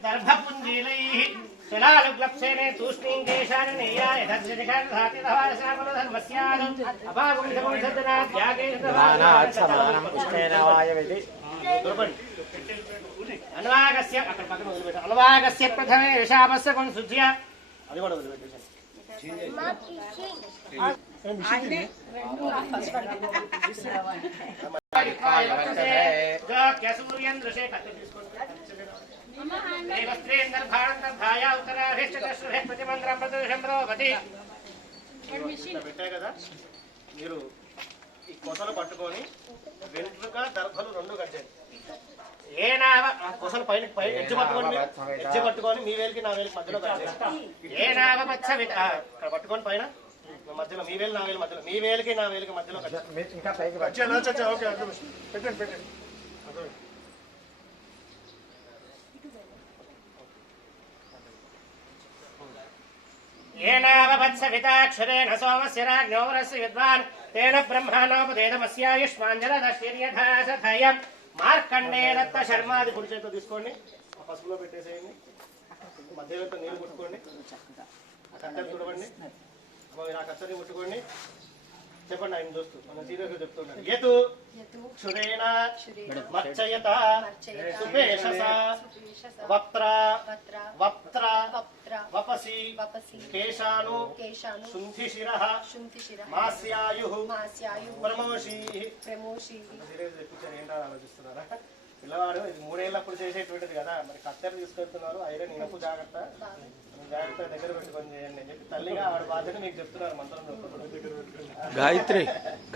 దర్భపుంజీలైః శిలాలుగ్లప్సేనే తూష్ణీం కేశాన నేయాయ అన్వాగస్య ప్రథమే విషాపస్య కొన్ శుద్ధ్య అది కూడా వదిలిపెట్టేశాను దేవస్త్రీందర్భాణందర్భాయ ఉత్తరాభిష్టదశ్రుభే ప్రతిమంత్రం ప్రవతి ఇట్లా పెట్టాయి కదా మీరు ఈ కొసలు పట్టుకొని వెంట్రుక దర్భలు రెండు కట్టండి. ఏనావ ఆ కొసలు పైన పైన ఎడ్జ్ పట్టుకొని ఎడ్జ్ పట్టుకొని మీ వేలికి నా వేలికి మధ్యలో కట్టండి. ఏనావ ఇక్కడ పట్టుకొని పైన మధ్యలో మీ వేలు నా వేలు మధ్యలో మీ వేలికి నా వేలికి మధ్యలో కట్టండి. మీరు ఇంకా పైకి పట్టు. పెట్టండి పెట్టండి. येनावत्सविताक्षरेण सोमस्य राज्ञोरस्य विद्वान् तेन బ్రహ్మాణోపదేతమస్యాయుష్మాంజలదశీర్యథాసథయం మార్కండే రత్న శర్మాది కుడి చేతితో తీసుకోండి ఆ పసుపులో పెట్టేసేయండి మధ్యలో నీళ్ళు కొట్టుకోండి ఆ కత్తెర చూడవండి అమ్మా, మీరు ఆ కత్తెరని ముట్టుకోండి చెప్పండి ఆయన చూస్తూ మనం సీరియస్ గా చెప్తున్నాడు ఏతు క్షురేణ మచ్చయత సుపేషస వప్త్ర వప్త్ర కేశాను శుంఠిశిర మాస్యాయు ఆలోచిస్తున్నారా? పిల్లవాడు ఇది మూడేళ్ళప్పుడు చేసేటువంటిది కదా మరి కత్తెర తీసుకెళ్తున్నారు ఐరన్ ఇనపు జాగ్రత్త. జాగ్రత్త దగ్గర పెట్టుకొని చేయండి అని చెప్పి తల్లిగా ఆవిడ బాధ్యత మీకు చెప్తున్నారు మంత్రం గాయత్రి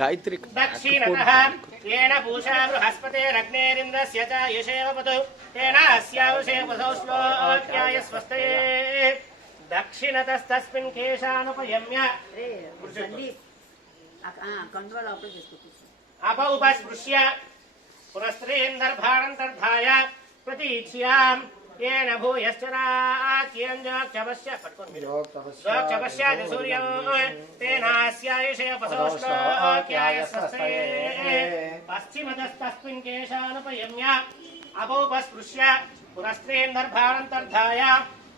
గాయత్రి. దక్షిణ బృహస్పతే రగ్నేరింద్రస్య పదౌ శ్లోక్యాయ కండువా లోపల చేసుకోవచ్చు अपौपस्पृश्य पुनस्त्रीन्दर्भाणन्तर्धाय प्रतीच्याम् येन भूयश्चरात्यञ्जोक्षपश्य पट्कोन् మీరు स्वक्षपश्यादि सूर्यं तेनास्यायुषयपसौ श्लोक्याय स्वस्ते पश्चिमतस्तस्मिन् केशानुपयम्य अपोपस्पृश्य पुनस्त्रीन्दर्भाणन्तर्धाय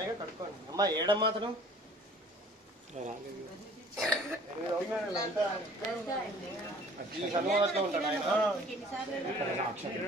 ఉన్నాయిగా కట్టుకోండి అమ్మా ఈ సన్నివాసంలో ఉంటాడు ఆయన.